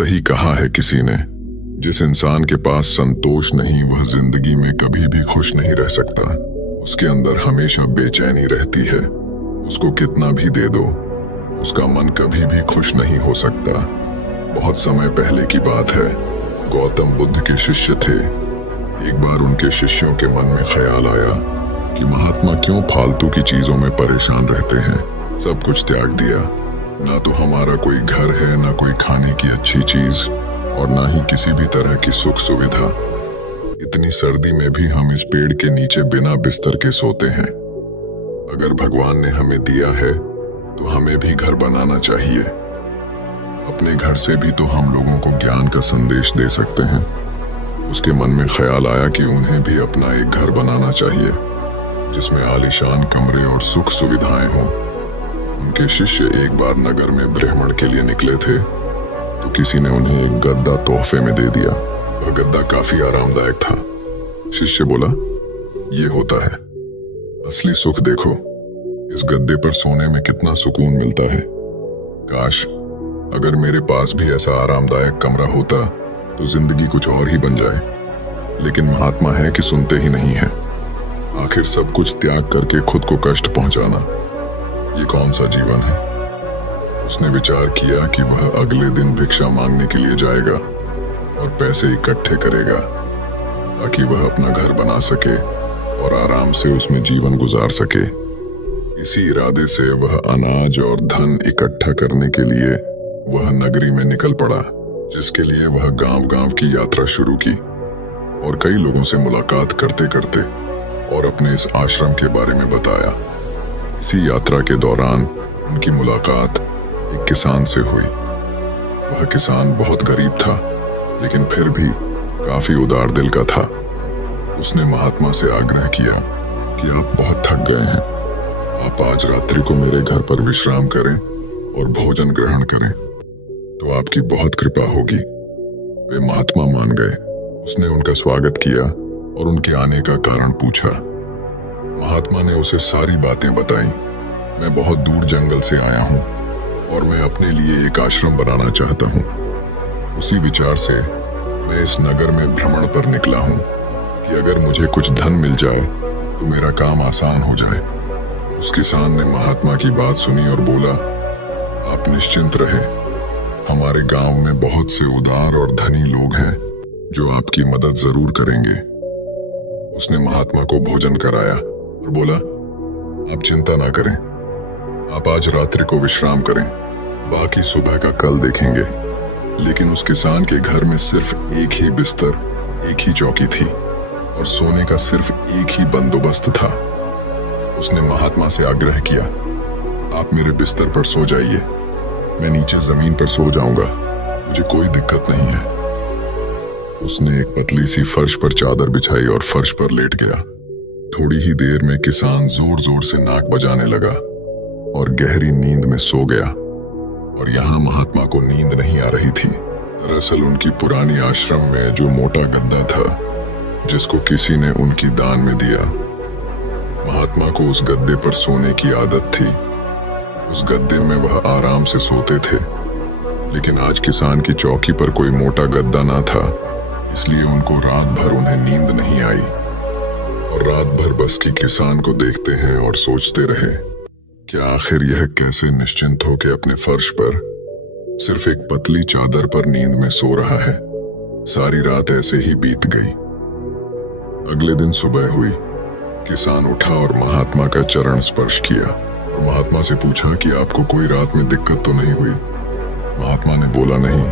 सही कहा है किसी ने, जिस इंसान के पास संतोष नहीं वह जिंदगी में कभी भी खुश नहीं रह सकता। उसके अंदर हमेशा बेचैनी रहती है। उसको कितना भी दे दो, उसका मन कभी भी खुश नहीं हो सकता। बहुत समय पहले की बात है, गौतम बुद्ध के शिष्य थे। एक बार उनके शिष्यों के मन में ख्याल आया कि महात्मा क्यों फालतू की चीजों में परेशान रहते हैं। सब कुछ त्याग दिया, ना तो हमारा कोई घर है, ना कोई खाने की अच्छी चीज और ना ही किसी भी तरह की सुख सुविधा। इतनी सर्दी में भी हम इस पेड़ के नीचे बिना बिस्तर के सोते हैं। अगर भगवान ने हमें दिया है तो हमें भी घर बनाना चाहिए। अपने घर से भी तो हम लोगों को ज्ञान का संदेश दे सकते हैं। उसके मन में ख्याल आया कि उन्हें भी अपना एक घर बनाना चाहिए जिसमें आलीशान कमरे और सुख सुविधाएं हों। उनके शिष्य एक बार नगर में भ्रमण के लिए निकले थे तो किसी ने उन्हें एक गद्दा तोहफे में दे दिया। वह गद्दा काफी आरामदायक था। शिष्य बोला, ये होता है असली सुख। देखो, इस गद्दे पर सोने में कितना सुकून मिलता है। काश अगर मेरे पास भी ऐसा आरामदायक कमरा होता तो जिंदगी कुछ और ही बन जाए। लेकिन महात्मा है कि सुनते ही नहीं है। आखिर सब कुछ त्याग करके खुद को कष्ट पहुंचाना, ये कौन सा जीवन है। उसने विचार किया कि वह अगले दिन भिक्षा मांगने के लिए जाएगा और पैसे इकट्ठे करेगा ताकि वह अपना घर बना सके और आराम से उसमें जीवन गुजार सके। इसी इरादे से वह अनाज और धन इकट्ठा करने के लिए वह नगरी में निकल पड़ा, जिसके लिए वह गांव-गांव की यात्रा शुरू की और कई लोगों से मुलाकात करते करते और अपने इस आश्रम के बारे में बताया। इसी यात्रा के दौरान उनकी मुलाकात एक किसान से हुई। वह किसान बहुत गरीब था, लेकिन फिर भी काफी उदार दिल का था। उसने महात्मा से आग्रह किया कि आप बहुत थक गए हैं, आप आज रात्रि को मेरे घर पर विश्राम करें और भोजन ग्रहण करें तो आपकी बहुत कृपा होगी। वे महात्मा मान गए। उसने उनका स्वागत किया और उनके आने का कारण पूछा। महात्मा ने उसे सारी बातें बताई। मैं बहुत दूर जंगल से आया हूँ और मैं अपने लिए एक आश्रम बनाना चाहता हूँ। उसी विचार से मैं इस नगर में भ्रमण पर निकला हूँ कि अगर मुझे कुछ धन मिल जाए तो मेरा काम आसान हो जाए। उस किसान ने महात्मा की बात सुनी और बोला, आप निश्चिंत रहे, हमारे गांव में बहुत से उदार और धनी लोग हैं जो आपकी मदद जरूर करेंगे। उसने महात्मा को भोजन कराया और बोला, आप चिंता ना करें, आप आज रात्रि को विश्राम करें, बाकी सुबह का कल देखेंगे। लेकिन उस किसान के घर में सिर्फ एक ही बिस्तर, एक ही चौकी थी और सोने का सिर्फ एक ही बंदोबस्त था। उसने महात्मा से आग्रह किया, आप मेरे बिस्तर पर सो जाइए, मैं नीचे जमीन पर सो जाऊंगा, मुझे कोई दिक्कत नहीं है। उसने एक पतली सी फर्श पर चादर बिछाई और फर्श पर लेट गया। थोड़ी ही देर में किसान जोर जोर से नाक बजाने लगा और गहरी नींद में सो गया। और यहाँ महात्मा को नींद नहीं आ रही थी। दरअसल उनकी पुरानी आश्रम में जो मोटा गद्दा था, जिसको किसी ने उनकी दान में दिया, महात्मा को उस गद्दे पर सोने की आदत थी। उस गद्दे में वह आराम से सोते थे। लेकिन आज किसान की चौकी पर कोई मोटा गद्दा ना था, इसलिए उनको रात भर उन्हें नींद नहीं आई और रात भर बस कि किसान को देखते हैं और सोचते रहे कि आखिर यह कैसे निश्चिंत होकर अपने फर्श पर सिर्फ एक पतली चादर पर नींद में सो रहा है। सारी रात ऐसे ही बीत गई। अगले दिन सुबह हुई। किसान उठा और महात्मा का चरण स्पर्श किया और महात्मा से पूछा कि आपको कोई रात में दिक्कत तो नहीं हुई। महात्मा ने बोला, नहीं,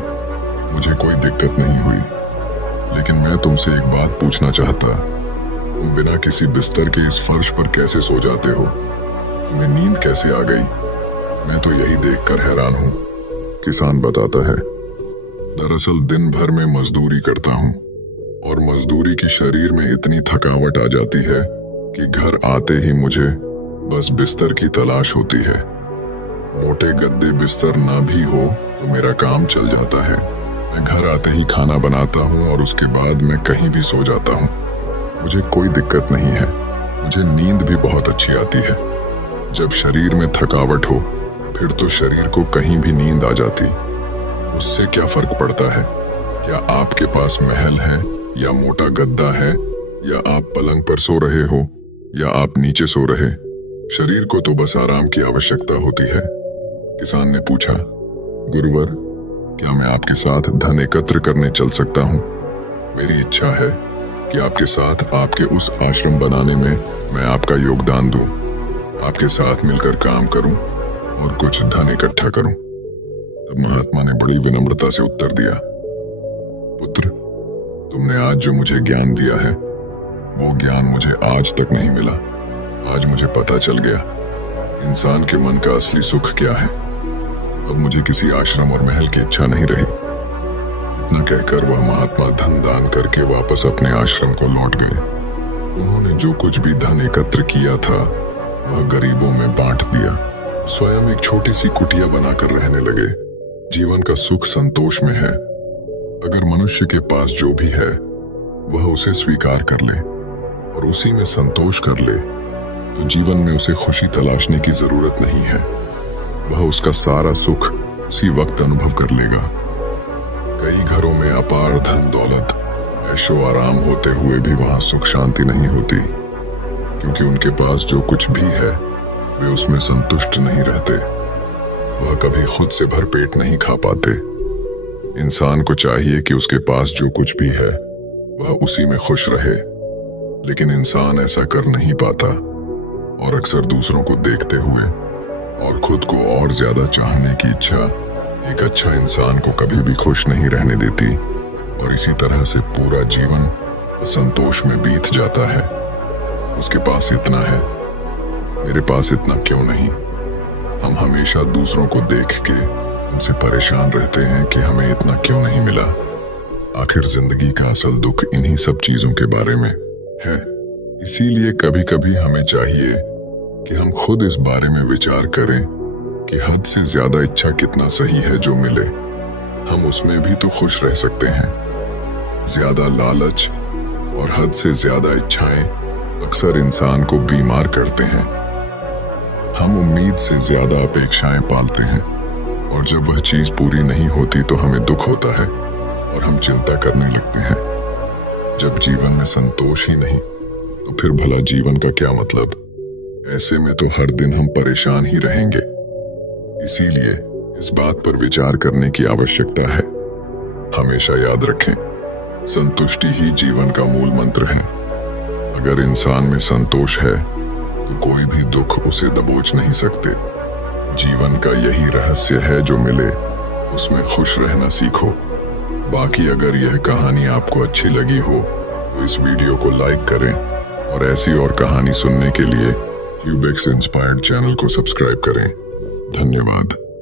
मुझे कोई दिक्कत नहीं हुई, लेकिन मैं तुमसे एक बात पूछना चाहता। तुम बिना किसी बिस्तर के इस फर्श पर कैसे सो जाते हो? तुम्हें नींद कैसे आ गई? मैं तो यही देखकर हैरान हूँ। किसान बताता है, दरअसल दिन भर में मजदूरी करता हूँ और मजदूरी की शरीर में इतनी थकावट आ जाती है कि घर आते ही मुझे बस बिस्तर की तलाश होती है। मोटे गद्दे बिस्तर ना भी हो तो मेरा काम चल जाता है। मैं घर आते ही खाना बनाता हूँ और उसके बाद मैं कहीं भी सो जाता हूँ। मुझे कोई दिक्कत नहीं है। मुझे नींद भी बहुत अच्छी आती है। जब शरीर में थकावट हो फिर तो शरीर को कहीं भी नींद आ जाती। उससे क्या फर्क पड़ता है? क्या आपके पास महल है या मोटा गद्दा है, या आप पलंग पर सो रहे हो या आप नीचे सो रहे? शरीर को तो बस आराम की आवश्यकता होती है। किसान ने पूछा, गुरुवर, क्या मैं आपके साथ धन एकत्र करने चल सकता हूँ? मेरी इच्छा है कि आपके साथ आपके उस आश्रम बनाने में मैं आपका योगदान दूं, आपके साथ मिलकर काम करूं और कुछ धन इकट्ठा करूं। तब महात्मा ने बड़ी विनम्रता से उत्तर दिया, पुत्र, तुमने आज जो मुझे ज्ञान दिया है वो ज्ञान मुझे आज तक नहीं मिला। आज मुझे पता चल गया इंसान के मन का असली सुख क्या है। अब मुझे किसी आश्रम और महल की इच्छा नहीं रही। इतना कहकर वह महात्मा धन दान करके वापस अपने आश्रम को लौट गए। उन्होंने जो कुछ भी धन एकत्र किया था वह गरीबों में बांट दिया। स्वयं एक छोटी सी कुटिया बनाकर रहने लगे। जीवन का सुख संतोष में है। अगर मनुष्य के पास जो भी है वह उसे स्वीकार कर ले और उसी में संतोष कर ले तो जीवन में उसे खुशी तलाशने की जरूरत नहीं है। वह उसका सारा सुख उसी वक्त अनुभव कर लेगा। कई घरों में अपार धन दौलत ऐशो आराम होते हुए भी वहां सुख शांति नहीं होती, क्योंकि उनके पास जो कुछ भी है वे उसमें संतुष्ट नहीं रहते। वह कभी खुद से भरपेट नहीं खा पाते। इंसान को चाहिए कि उसके पास जो कुछ भी है वह उसी में खुश रहे, लेकिन इंसान ऐसा कर नहीं पाता और अक्सर दूसरों को देखते हुए और खुद को और ज्यादा चाहने की इच्छा एक अच्छा इंसान को कभी भी खुश नहीं रहने देती और इसी तरह से पूरा जीवन असंतोष में बीत जाता है। उसके पास इतना है, मेरे पास इतना क्यों नहीं? हम हमेशा दूसरों को देख के उनसे परेशान रहते हैं कि हमें इतना क्यों नहीं मिला। आखिर जिंदगी का असल दुख इन्हीं सब चीजों के बारे में है। इसीलिए कभी कभी हमें चाहिए कि हम खुद इस बारे में विचार करें कि हद से ज्यादा इच्छा कितना सही है जो मिले। हम उसमें भी तो खुश रह सकते हैं। ज्यादा लालच और हद से ज्यादा इच्छाएं अक्सर इंसान को बीमार करते हैं। हम उम्मीद से ज्यादा अपेक्षाएं पालते हैं और जब वह चीज पूरी नहीं होती तो हमें दुख होता है और हम चिंता करने लगते हैं। जब जीवन में संतोष ही नहीं तो फिर भला जीवन का क्या मतलब? ऐसे में तो हर दिन हम परेशान ही रहेंगे। इसीलिए इस बात पर विचार करने की आवश्यकता है। हमेशा याद रखें, संतुष्टि ही जीवन का मूल मंत्र है। अगर इंसान में संतोष है तो कोई भी दुख उसे दबोच नहीं सकते। जीवन का यही रहस्य है, जो मिले उसमें खुश रहना सीखो। बाकी अगर यह कहानी आपको अच्छी लगी हो तो इस वीडियो को लाइक करें और ऐसी और कहानी सुनने के लिए क्यूबिक्स इंस्पायर्ड चैनल को सब्सक्राइब करें। धन्यवाद।